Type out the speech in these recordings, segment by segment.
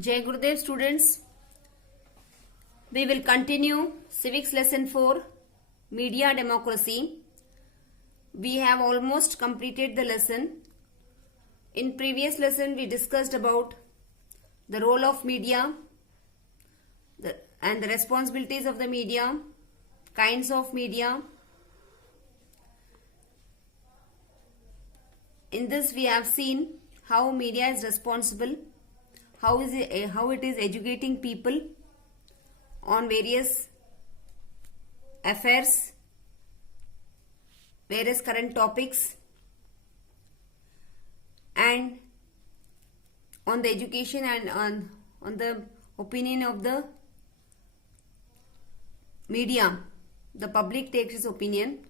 Jai Gurudev students, we will continue civics lesson 4 media democracy. We have almost completed the lesson. In previous lesson we discussed about the role of media and the responsibilities of the media, kinds of media. In this we have seen how media is responsible, how it is educating people on various affairs, various current topics, and on the education and on the opinion of the media. The public takes its opinion.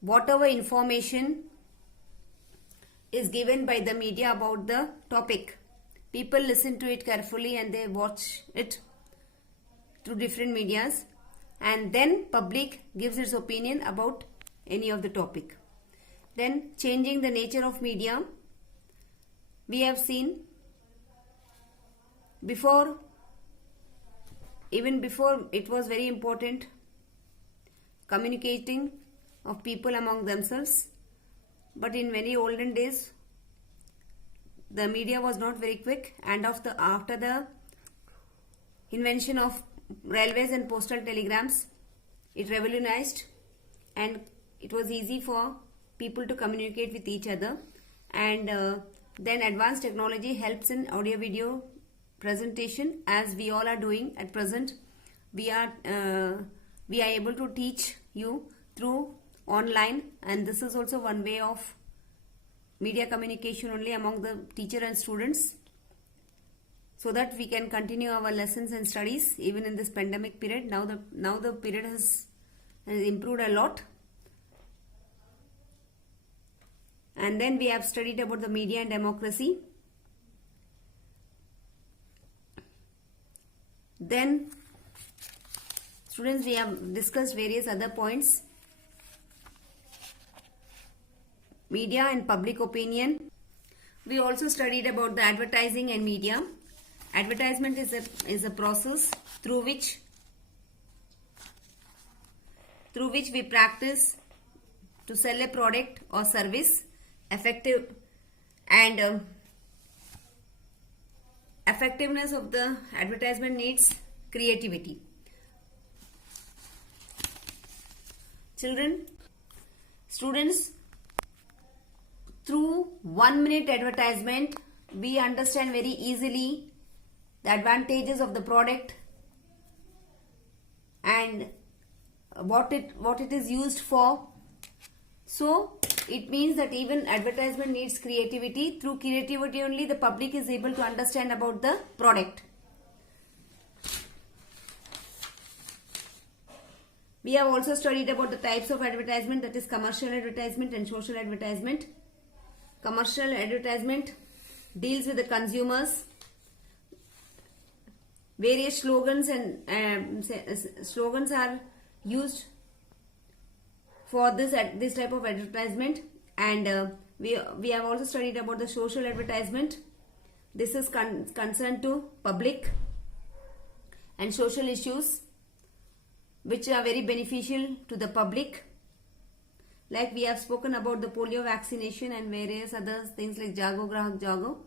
Whatever information is given by the media about the topic, people listen to it carefully and they watch it through different medias, and then public gives its opinion about any of the topic. Then changing the nature of media, we have seen even before it was very important communicating of people among themselves, but in very olden days the media was not very quick, and after the invention of railways and postal telegrams, it revolutionized and it was easy for people to communicate with each other, and then advanced technology helps in audio video presentation, as we all are doing at present. We are able to teach you through online, and this is also one way of media communication only among the teacher and students, so that we can continue our lessons and studies even in this pandemic period. Now the period has improved a lot. And then we have studied about the media and democracy. Then students, we have discussed various other points. Media and public opinion. We also studied about the advertising and media. Advertisement is a process through which we practice to sell a product or service. Effectiveness of the advertisement needs creativity. Students, through 1 minute advertisement, we understand very easily the advantages of the product and what it is used for. So it means that even advertisement needs creativity. Through creativity only the public is able to understand about the product. We have also studied about the types of advertisement, that is commercial advertisement and social advertisement. Commercial advertisement deals with the consumers. Various slogans and slogans are used for this type of advertisement, and we have also studied about the social advertisement. This is concerned to public and social issues which are very beneficial to the public. Like we have spoken about the polio vaccination and various other things like Jago Grahak Jago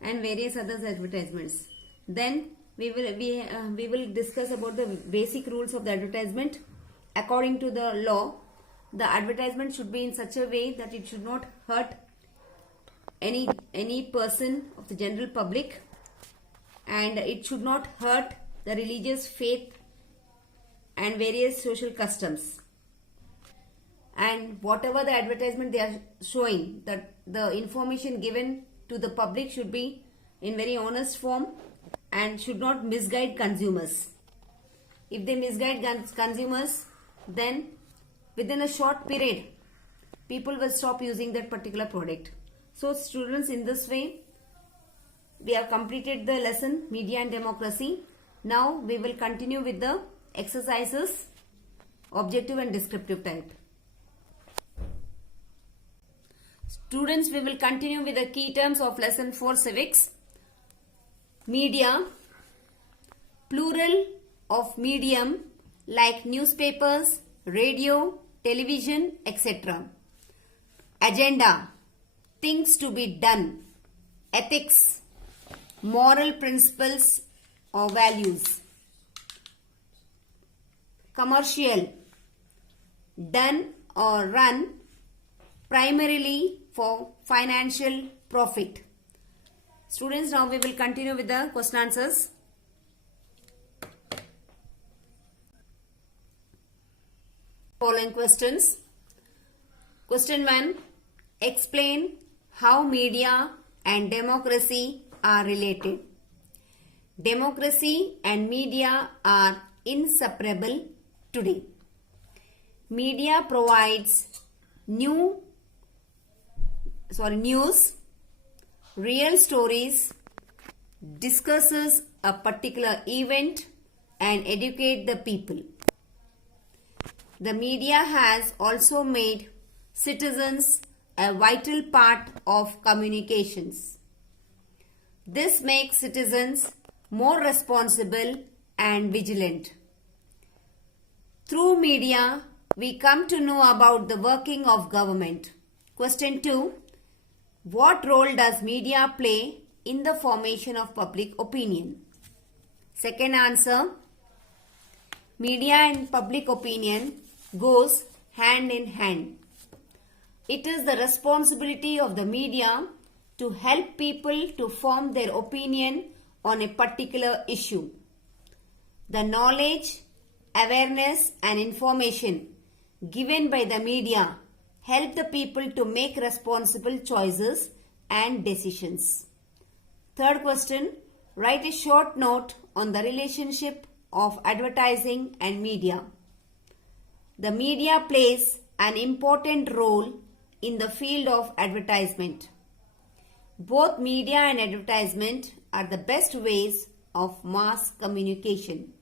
and various other advertisements. Then we will discuss about the basic rules of the advertisement. According to the law, the advertisement should be in such a way that it should not hurt any person of the general public, and it should not hurt the religious faith and various social customs. And whatever the advertisement they are showing, that the information given to the public should be in very honest form and should not misguide consumers. If they misguide consumers, then within a short period people will stop using that particular product. So students, in this way we have completed the lesson media and democracy. Now we will continue with the exercises, objective and descriptive type. Students, we will continue with the key terms of lesson 4 civics. Media, plural of medium like newspapers, radio, television, etc. Agenda, things to be done. Ethics, moral principles or values. Commercial, done or run primarily for financial profit. Students, now we will continue with the question answers. Following questions. Question 1. Explain how media and democracy are related. Democracy and media are inseparable today. Media provides news, real stories, discusses a particular event and educate the people. The media has also made citizens a vital part of communications. This makes citizens more responsible and vigilant. Through media, we come to know about the working of government. Question 2. What role does media play in the formation of public opinion? Second answer. Media and public opinion goes hand in hand. It is the responsibility of the media to help people to form their opinion on a particular issue. The knowledge, awareness and information given by the media help the people to make responsible choices and decisions. Third question. Write a short note on the relationship of advertising and media. The media plays an important role in the field of advertisement. Both media and advertisement are the best ways of mass communication.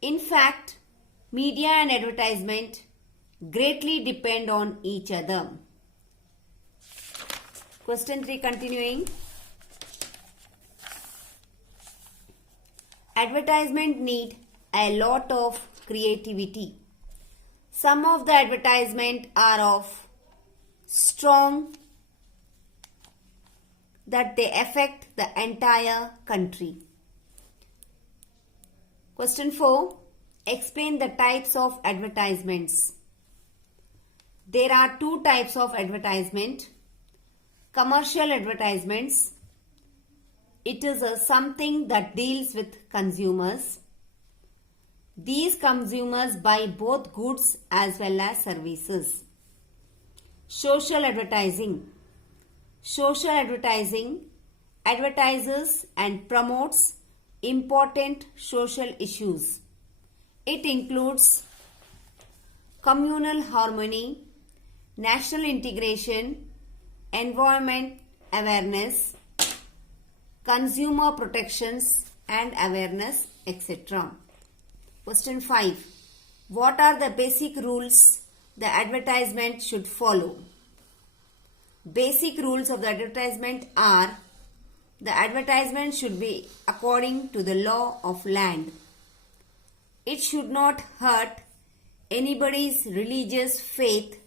In fact, media and advertisement greatly depend on each other. Question 3 continuing. Advertisement need a lot of creativity. Some of the advertisement are of strong that they affect the entire country. Question 4. Explain the types of advertisements. There are two types of advertisement. Commercial advertisements. It is something that deals with consumers. These consumers buy both goods as well as services. Social advertising. Social advertising advertises and promotes important social issues. It includes communal harmony, national integration, environment awareness, consumer protections and awareness, etc. Question 5. What are the basic rules the advertisement should follow? Basic rules of the advertisement are: the advertisement should be according to the law of land. It should not hurt anybody's religious faith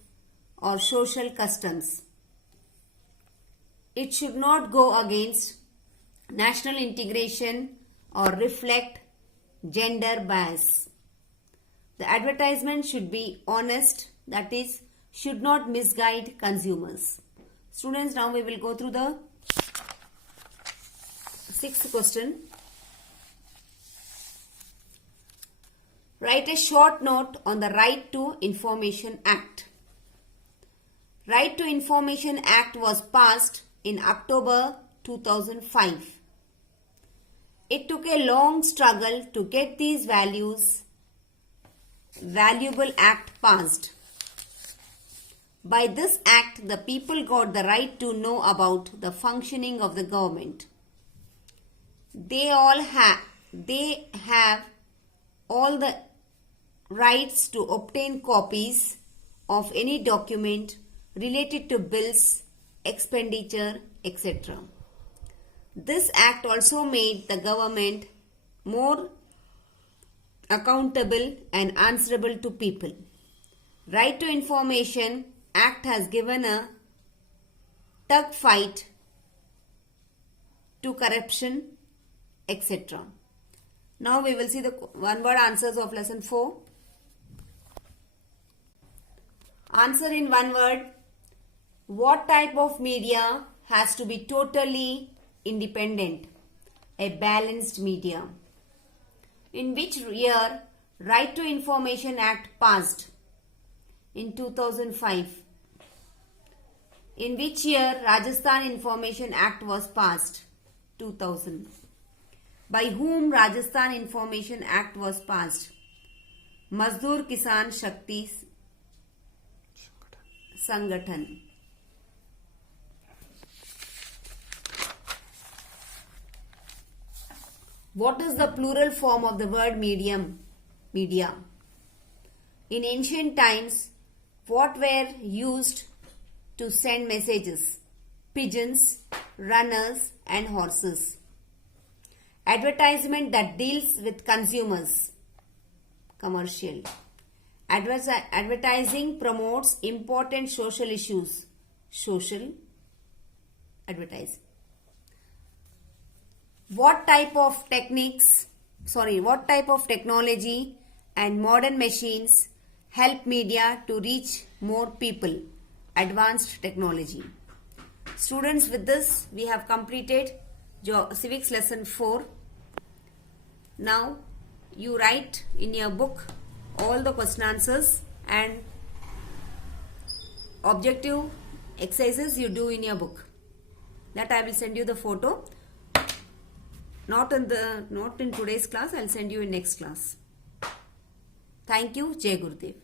or social customs. It should not go against national integration or reflect gender bias. The advertisement should be honest, that is, should not misguide consumers. Students, now we will go through the 6th question. Write a short note on the Right to Information Act. Right to Information Act was passed in October 2005. It took a long struggle to get these valuable act passed. By this act, the people got the right to know about the functioning of the government. They have all the rights to obtain copies of any document related to bills, expenditure, etc. This act also made the government more accountable and answerable to people. Right to Information Act has given a tough fight to corruption, etc. Now we will see the one-word answers of lesson 4. Answer in one word. What type of media has to be totally independent? A balanced media. In which year Right to Information Act passed? In 2005. In which year Rajasthan Information Act was passed? 2000. By whom Rajasthan Information Act was passed? Mazdoor Kisan Shakti Sangathan. What is the plural form of the word medium? Media. In ancient times, what were used to send messages? Pigeons, runners, and horses. Advertisement that deals with consumers. Commercial. Advertising promotes important social issues. Social advertising. What type of technology and modern machines help media to reach more people? Advanced technology. Students, with this we have completed civics lesson 4. Now you write in your book all the question answers and objective exercises you do in your book. That I will send you the photo. Not in today's class. I'll send you in next class. Thank you. Jai Gurudev.